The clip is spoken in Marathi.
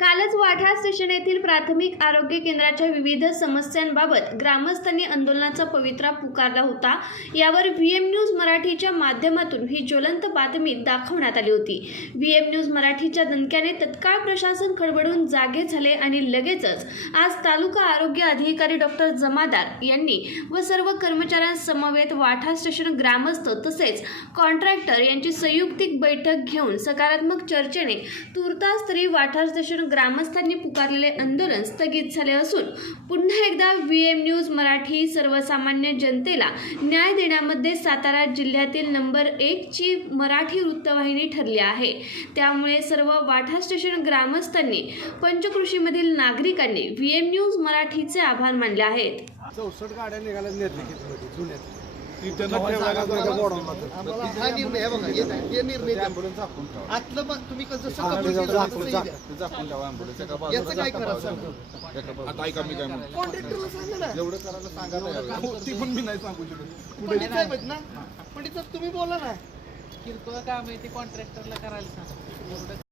acá कालच वाठा स्टेशन येथील प्राथमिक आरोग्य केंद्राच्या विविध समस्यांबाबत ग्रामस्थांनी आंदोलनाचा पवित्रा पुकारला होता. यावर व्ही एम न्यूज मराठीच्या माध्यमातून ही ज्वलंत बातमी दाखवण्यात आली होती. व्ही एम न्यूज मराठीच्या दणक्याने तत्काळ प्रशासन खडबडून जागे झाले आणि लगेचच आज तालुका आरोग्य अधिकारी डॉक्टर जमादार यांनी व सर्व कर्मचाऱ्यांसमवेत वाठा स्टेशन ग्रामस्थ तसेच कॉन्ट्रॅक्टर यांची संयुक्तिक बैठक घेऊन सकारात्मक चर्चेने तुर्तास तरी वाठा स्टेशन ग्रामस्थांनी पुकारलेले आंदोलन स्थगित झाले असून पुन्हा एकदा व्ही एम न्यूज मराठी सर्वसामान्य जनतेला न्याय देण्यामध्ये सातारा जिल्ह्यातील नंबर एकची मराठी वृत्तवाहिनी ठरली आहे. त्यामुळे सर्व वाठा स्टेशन ग्रामस्थांनी पंचकृषीमधील नागरिकांनी व्ही एम न्यूज मराठीचे आभार मानले आहेत. हा निर्णय आहे बघा हे हे निर्णय द्या. आतलं मग तुम्ही कसं सकाळी याचं काय एका करा बाजूला. सांगा. एका बाजूला. आता ऐका मी काय म्हणतो. कॉन्ट्रॅक्टरला सांगा ना. करायला सांगा ना यावेळी. हो, ती पण मी नाही सांगू शकत. पंडित साहेब आहेत ना. पंडित साहेब तुम्ही बोला ना. किरकोळ काम आहे ते कॉन्ट्रॅक्टरला करायला सांग. एवढं